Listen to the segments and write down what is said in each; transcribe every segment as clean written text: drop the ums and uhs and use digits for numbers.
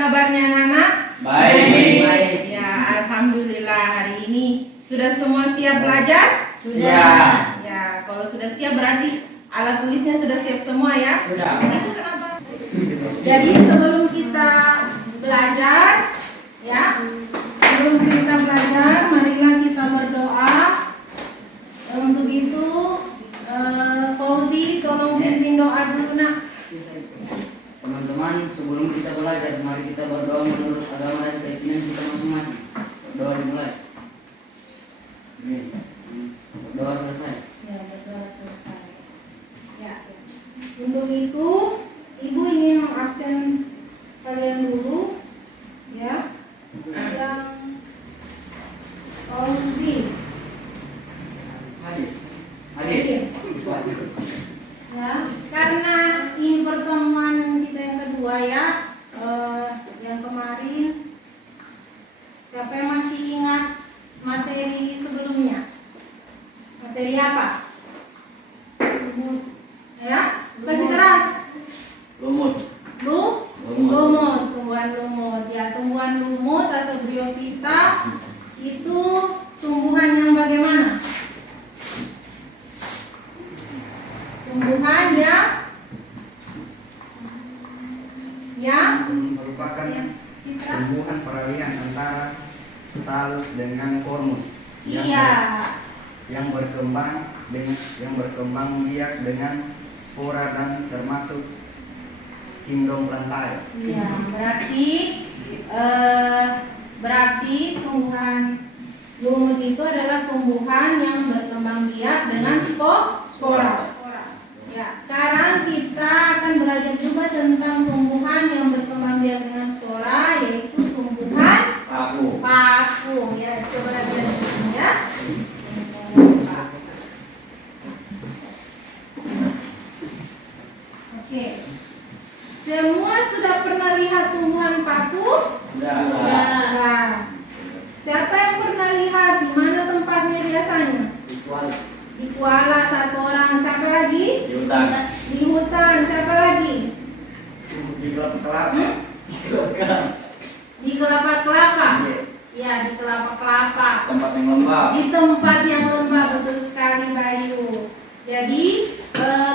kabarnya anak-anak? Baik. Ya, alhamdulillah hari ini sudah semua siap belajar? Siap. Ya, kalau sudah siap berarti alat tulisnya sudah siap semua ya? Sudah. Itu kenapa? Jadi sebelum kita belajar, ya, marilah kita berdoa. Untuk itu, Fauzi, tolong pimpin doa dulu nak. Teman-teman, sebelum kita belajar, mari kita berdoa menurut agama dan keyakinan kita masing-masing. Berdoa dimulai. Berdoa selesai. Ya, berdoa selesai. Ya. Untuk itu, Ibu ingin absen kalian dulu, ya. Yang Fauzi. Hadir. Ya, karena ini pertemuan kita yang kedua ya, yang kemarin siapa yang masih ingat materi sebelumnya? Materi apa? Ya, kasih keras. Lumut. Lumut, tumbuhan lumut. Ya, tumbuhan lumut atau bryophyta itu tumbuhan yang bagaimana? Tumbuhan yang merupakan tumbuhan peralihan antara talus dengan kormus yang berkembang biak dengan spora dan termasuk kingdom plantae. Iya, berarti tumbuhan lumut itu adalah tumbuhan yang berkembang biak dengan spora. Ya, sekarang kita akan belajar juga tentang tumbuhan yang berkembang biak dengan spora, yaitu tumbuhan Paku. Ya, coba lihat di sini ya. Oke. Semua sudah pernah lihat tumbuhan paku? Nah, siapa yang pernah lihat di mana tempatnya biasanya? Di kuala satu orang. Siapa lagi? Di hutan. Siapa lagi? Di kelapa-kelapa. Di kelapa-kelapa. Ya, di kelapa-kelapa. Tempat yang lembab. Di tempat yang lembab, betul sekali Bayu. Jadi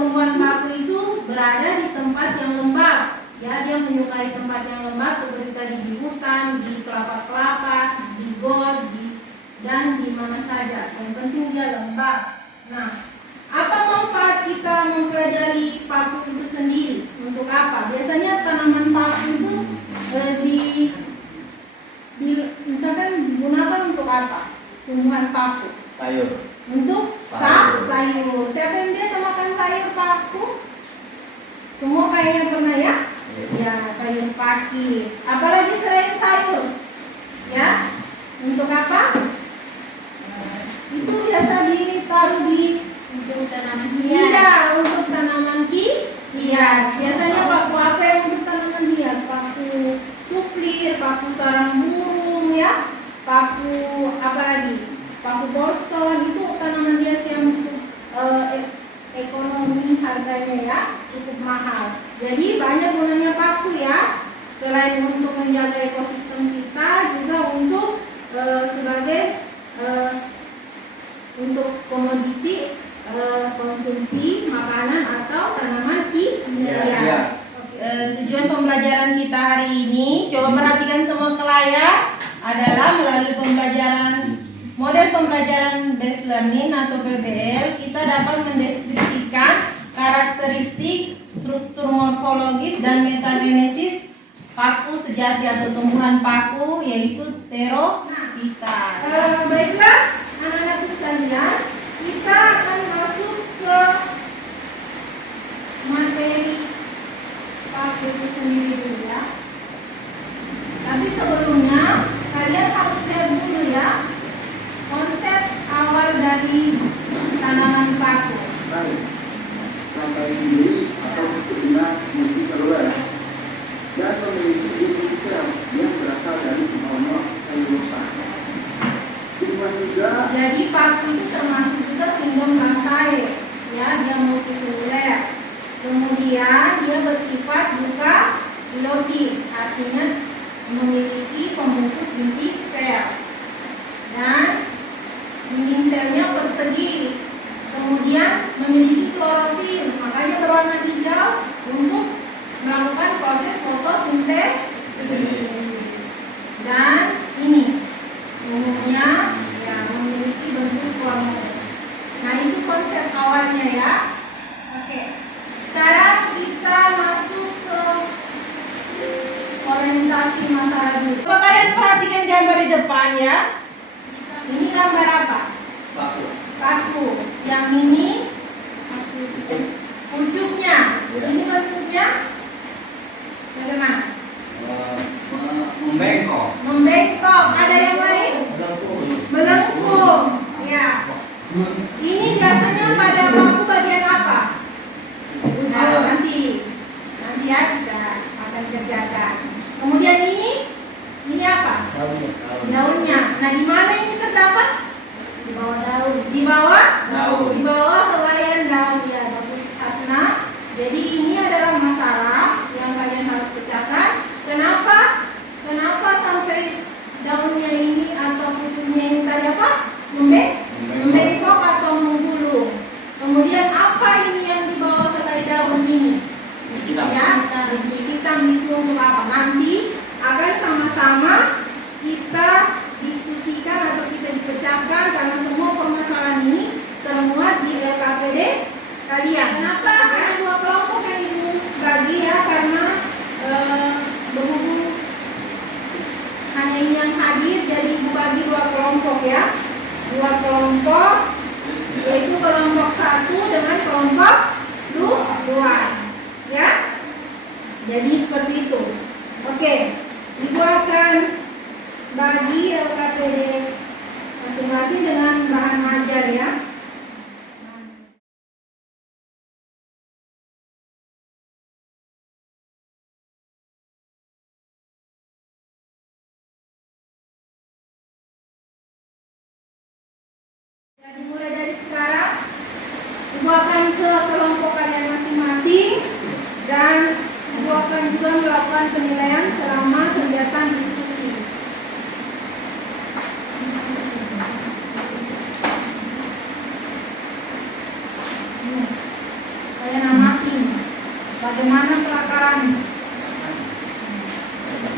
tumbuhan paku itu berada di tempat yang lembab. Ya, dia menyukai tempat yang lembab seperti tadi di hutan, di kelapa-kelapa, di got, dan di mana saja. Yang penting dia lembab. Nah, apa manfaat kita mempelajari paku itu sendiri? Untuk apa? Biasanya tanaman paku itu misalkan digunakan untuk apa? Tumbuhan paku. Sayur. Untuk sayur. Siapa yang biasa makan sayur paku? Semua kayaknya pernah ya? Ya, sayur pakis. Apalagi selain sayur? Ya, untuk apa? Itu biasa ditaruh untuk tanaman hias. Iya, untuk tanaman hias. Biasanya paku apa yang untuk tanaman hias? Paku suplir, paku sarang burung ya. Paku apa lagi? Paku boston itu tanaman hias yang ekonomi harganya ya, cukup mahal. Jadi banyak gunanya paku ya. Selain untuk menjaga ekosistem kita, juga untuk sebagai untuk komoditi konsumsi makanan atau tanaman hias. Tujuan pembelajaran kita hari ini, coba perhatikan semua ke layar, adalah melalui model pembelajaran based learning atau PBL, kita dapat mendeskripsikan karakteristik, struktur morfologis dan metagenesis paku sejati atau tumbuhan paku, yaitu Pterophyta. Baiklah, anak-anakku sekalian, kita akan masuk ke materi paku itu sendiri dulu ya. Tapi sebelumnya kalian harus lihat dulu ya konsep awal dari tanaman paku. Baik, rantai ini atau strukturnya multiseluler dan memiliki inti sel yang berasal dari monoselulosa. Tumbuhan juga. Jadi paku itu termasuk juga kingdom plantae, ya, dia multiseluler. Kemudian dia bersifat eukariotik artinya memiliki pembungkus inti sel. Dan dinding selnya persegi. Kemudian memiliki klorofil, makanya berwarna hijau untuk melakukan proses fotosintesis. Dan ini umumnya ya memiliki bentuk kromosom. Nah, itu konsep awalnya ya. Oke. Sekarang kita masuk ke orientasi masalah dulu. Coba kalian perhatikan gambar di depan ya. Ini gambar apa? Paku. Paku. Yang ini pucuknya. Ini bentuknya bagaimana? Membengkok. Membengkok. Ada yang lain? Melengkung. Ya. Ini biasanya pada paku bagian apa? Nah, nanti ya kita akan kerjakan. Kemudian ini apa? Daunnya. Nah, di mana ini terdapat? Di bawah daun. Di bawah? Daun. Di bawah helaian daun ya, bagus Hasna. Jadi ini adalah masalah yang kalian harus pecahkan. Kenapa? Kenapa sampai daunnya ini atau pucuknya ini tadi apa? Membengkok atau menggulung. Kemudian apa ini yang di bawah helai daun ini? Hitam. Ya, biji hitam itu untuk apa? Nanti akan sama-sama kita diskusikan atau kita dipecahkan karena semua permasalahan ini termuat di LKPD kalian. Kenapa ada dua kelompok yang dibagi ya? Karena berhubung hanya ini yang hadir, jadi ibu bagi dua kelompok ya. Dua kelompok, yaitu kelompok 1 dengan kelompok 2 ya. Jadi seperti itu. Oke, ibu akan bagi LKPD masing-masing dengan bahan ajar ya. Jadi mulai dari sekarang ibu akan ke kelompok kalian masing-masing dan ibu akan juga melakukan penilaian selama kegiatan diskusi. Saya namatin bagaimana pelakarannya.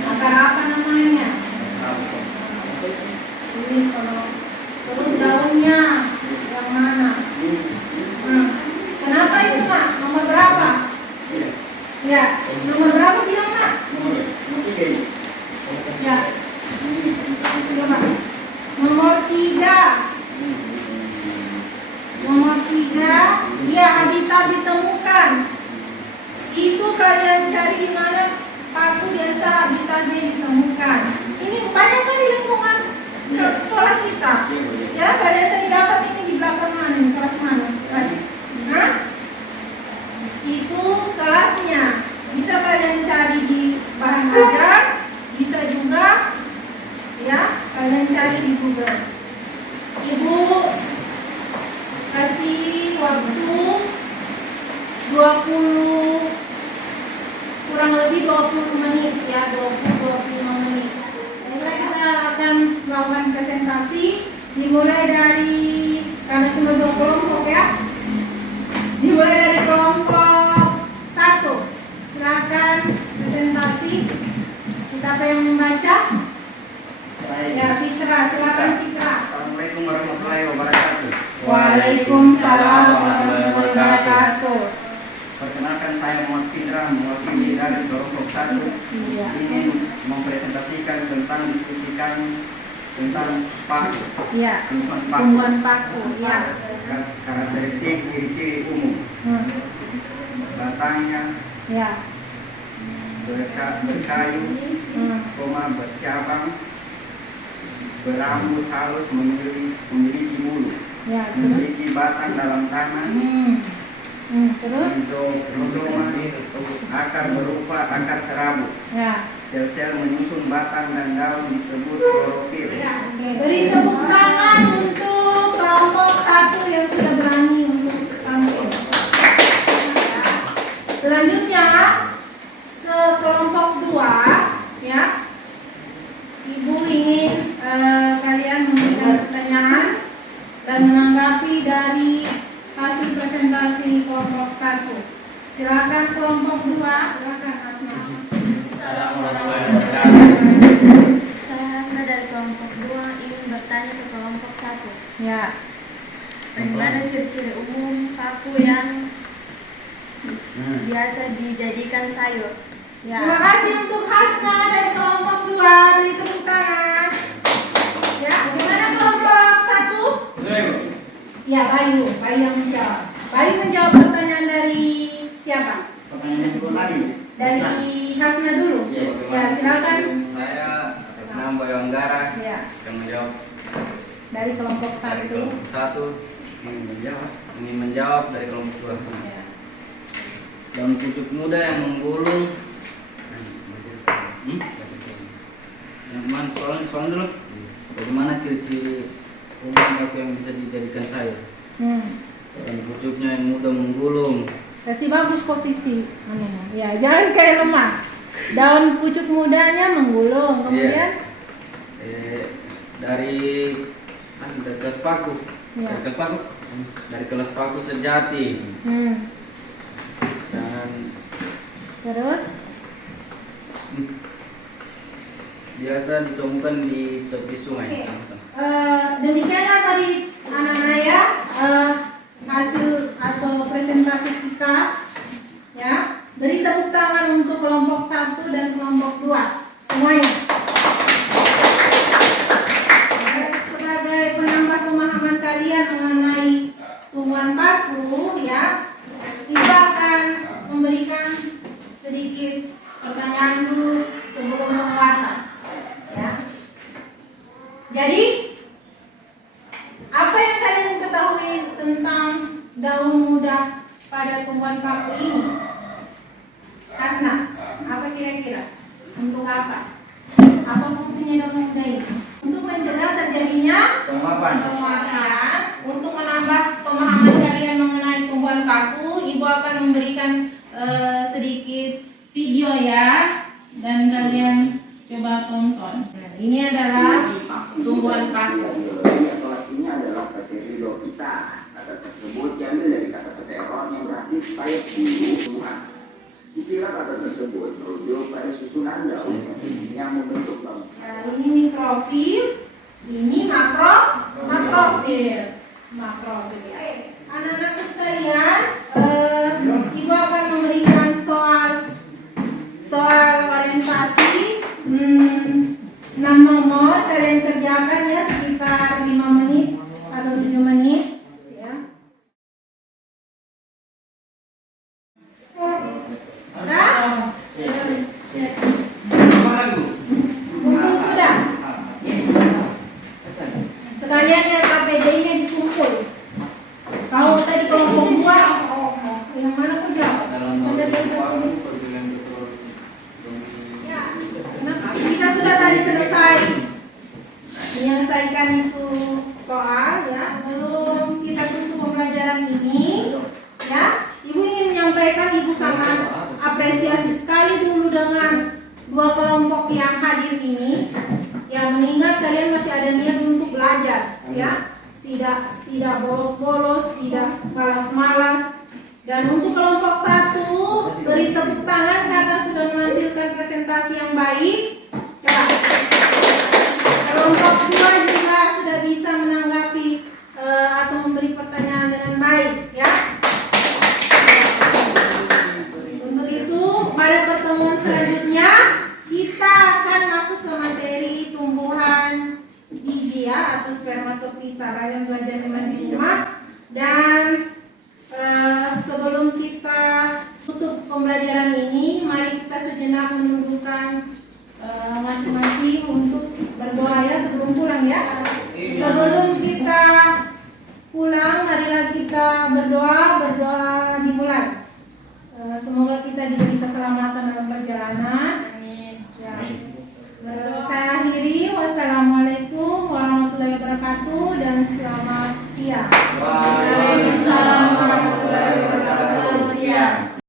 Akar apa namanya? Ini kalau terus daunnya yang mana? Kenapa itu nak? Nomor berapa? Ya, nomor berapa bilang nak? Ya, coba. Nomor 3. Nomor 3, ya habitat ditemukan. Itu kalian cari di mana paku biasa habitatnya ditemukan. Ini banyak kan di lingkungan sekolah kita. Ya, kalian tadi dapat ini di belakang mana? Di kelas mana? Nah, itu kelasnya. Bisa kalian cari di bahan ajar, bisa juga ya kalian cari di Google. Ibu kasih waktu 20 kurang lebih 20 menit ya, 20-25 menit. Jadi kita akan melakukan presentasi dimulai dari, karena cuma 2 kelompok ya, dimulai dari kelompok 1. Silakan presentasi. Siapa yang membaca? Ya, Fitra, silakan Fitra. Assalamualaikum warahmatullahi wabarakatuh. Waalaikumsalam warahmatullahi wabarakatuh. Perkenalkan, saya Muhammad Fitra, mewakili dari kelompok 1. Iya. Ingin mempresentasikan tentang diskusikan tentang paku. Iya. Tumbuhan paku. Ya. Karakteristik ciri-ciri umum. Batangnya Ya. berkayu, bercabang, berambut halus, memiliki bulu, Ya. memiliki batang dalam tanah, Terus? rizoma, akar berupa akar serabut, Ya. sel-sel menyusun batang dan daun disebut klorofil. Beri tepuk tangan untuk kelompok 1 yang sudah berani untuk tampil. Selanjutnya ke kelompok 2. 1. Silakan kelompok 2, silakan Asma. Saya Hasna dari kelompok 2 ingin bertanya ke kelompok 1. Ya. Bagaimana ciri-ciri umum paku yang biasa dijadikan sayur? Ya. Terima kasih untuk Hasna dari kelompok 2. Beri tepuk tangan. Ya, gimana kelompok 1? Ya, Bayu yang menjawab. Bayu menjawab pertanyaan dari siapa? Pertanyaan yang tadi. Dari Hasna dulu. Ya, silakan. Saya atas nama Bayu Anggara Ya, yang menjawab dari kelompok dari 1. kelompok 1 ingin menjawab dari kelompok 2. Ya. Daun pucuk muda yang menggulung. Yang mana soalnya dulu? Bagaimana ciri-ciri umum paku yang bisa dijadikan sayur? Dan pucuknya yang muda menggulung. Kasih bagus posisi. Ya, jangan kayak lemas. Daun pucuk mudanya menggulung, kemudian Dari kelas paku. Ya. Dari kelas paku. Dari kelas paku sejati. Dan Terus biasa ditemukan di tepi sungai. demikianlah tadi anak-anak ya, hasil atau presentasi kita ya. Beri tepuk tangan untuk kelompok 1 dan kelompok 2 semuanya. Sebagai penambah pemahaman kalian mengenai tumbuhan paku ya, Ibu akan memberikan sedikit pertanyaan dulu sebelum menguatkan ya. Jadi apa yang kalian ketahui tentang daun muda pada tumbuhan paku ini? Hasna, apa kira-kira? Untuk apa? Apa fungsinya daun muda ini? Untuk mencegah terjadinya penguatan. Untuk menambah pemahaman kalian mengenai tumbuhan paku, Ibu akan memberikan sedikit video ya, dan kalian coba tonton. Nah, ini adalah tumbuhan paku. Biologi atau artinya adalah Pteridophyta. Kata tersebut diambil dari kata pteron yang berarti sayap bulu tumbuhan. Istilah kata tersebut merujuk pada susunan daun yang membentuk bangsa. Nah, ini mikrofil, ini makrofil. Anak-anak sekalian, Ibu akan memberikan soal orientasi 6 nomor. Kalian kerjakan ya sekitar 5 menit atau 7 menit ya. Udah? Kumpul sudah? Sekalian ya KPD-nya dikumpul. Tahu tadi kelompok 2 yang mana kerja? Ya, nah, kita sudah tadi selesai menyelesaikan itu soal ya. Belum kita tutup pembelajaran ini ya. Ibu ingin menyampaikan Ibu sangat apresiasi sekali dulu dengan 2 kelompok yang hadir ini, yang mengingat kalian masih ada niat untuk belajar ya, tidak bolos-bolos, tidak malas-malas. Dan untuk kelompok 1 beri tepuk tangan karena sudah menampilkan presentasi yang baik ya. Kelompok 2 juga sudah bisa menanggapi atau memberi pertanyaan dengan baik ya. Untuk itu pada pertemuan selanjutnya kita akan masuk ke materi tumbuhan biji ya, atau spermatophyta. Kalian belajar di rumah. Dan sebelum kita tutup pembelajaran ini,